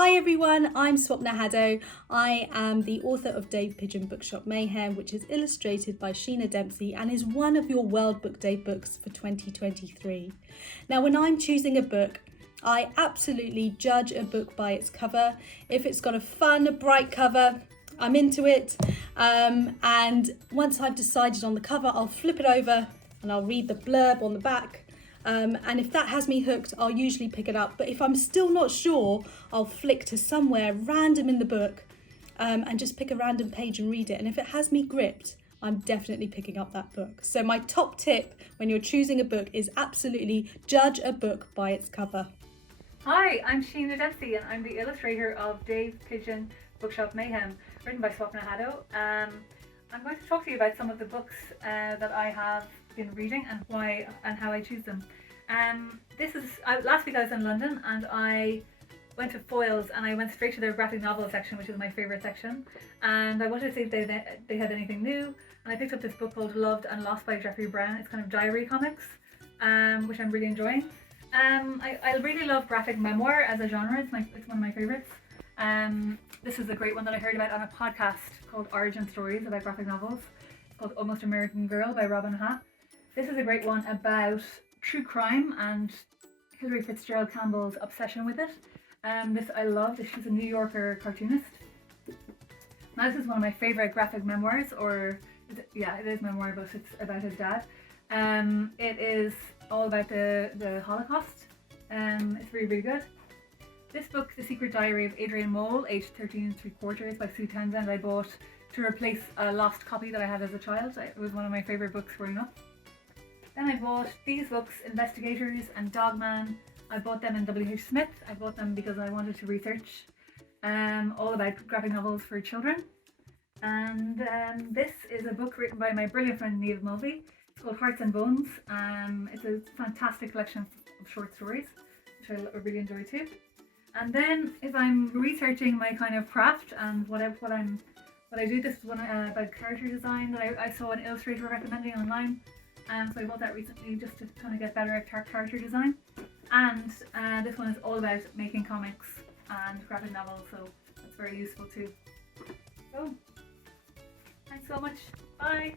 Hi everyone, I'm Swapna Haddow. I am the author of Dave Pigeon Bookshop Mayhem, which is illustrated by Sheena Dempsey and is one of your World Book Day books for 2023. Now, when I'm choosing a book, I absolutely judge a book by its cover. If it's got a fun, bright cover, I'm into it. And once I've decided on the cover, I'll flip it over and I'll read the blurb on the back. And if that has me hooked, I'll usually pick it up. But if I'm still not sure, I'll flick to somewhere random in the book and just pick a random page and read it. And if it has me gripped, I'm definitely picking up that book. So my top tip when you're choosing a book is absolutely judge a book by its cover. Hi, I'm Sheena Dempsey and I'm the illustrator of Dave Pigeon Bookshop Mayhem, written by Swapna Haddow. I'm going to talk to you about some of the books that I have been reading and why and how I choose them. Last week I was in London and I went to Foyles and I went straight to their graphic novel section, which is my favourite section, and I wanted to see if they had anything new, and I picked up this book called Loved and Lost by Jeffrey Brown. It's kind of diary comics, which I'm really enjoying. I really love graphic memoir as a genre. It's one of my favourites. This is a great one that I heard about on a podcast called Origin Stories about graphic novels. It's called Almost American Girl by Robin Ha. This is a great one about true crime and Hilary Fitzgerald Campbell's obsession with it. This I love. She's a New Yorker cartoonist. Now, this is one of my favourite graphic memoirs, it is memoir, but it's about his dad. It is all about the Holocaust. It's really, really good. This book, The Secret Diary of Adrian Mole, aged 13 3/4, by Sue Townsend, I bought to replace a lost copy that I had as a child. It was one of my favourite books growing up. Then I bought these books, Investigators and Dogman. I bought them in W.H. Smith. I bought them because I wanted to research all about graphic novels for children. And this is a book written by my brilliant friend Niamh Mulvey. It's called Hearts and Bones. It's a fantastic collection of short stories, which I really enjoy too. And then if I'm researching my kind of craft and what I do, this is one about character design that I saw an illustrator recommending online. So I bought that recently just to kind of get better at character design. And this one is all about making comics and graphic novels, so that's very useful too. So, thanks so much. Bye!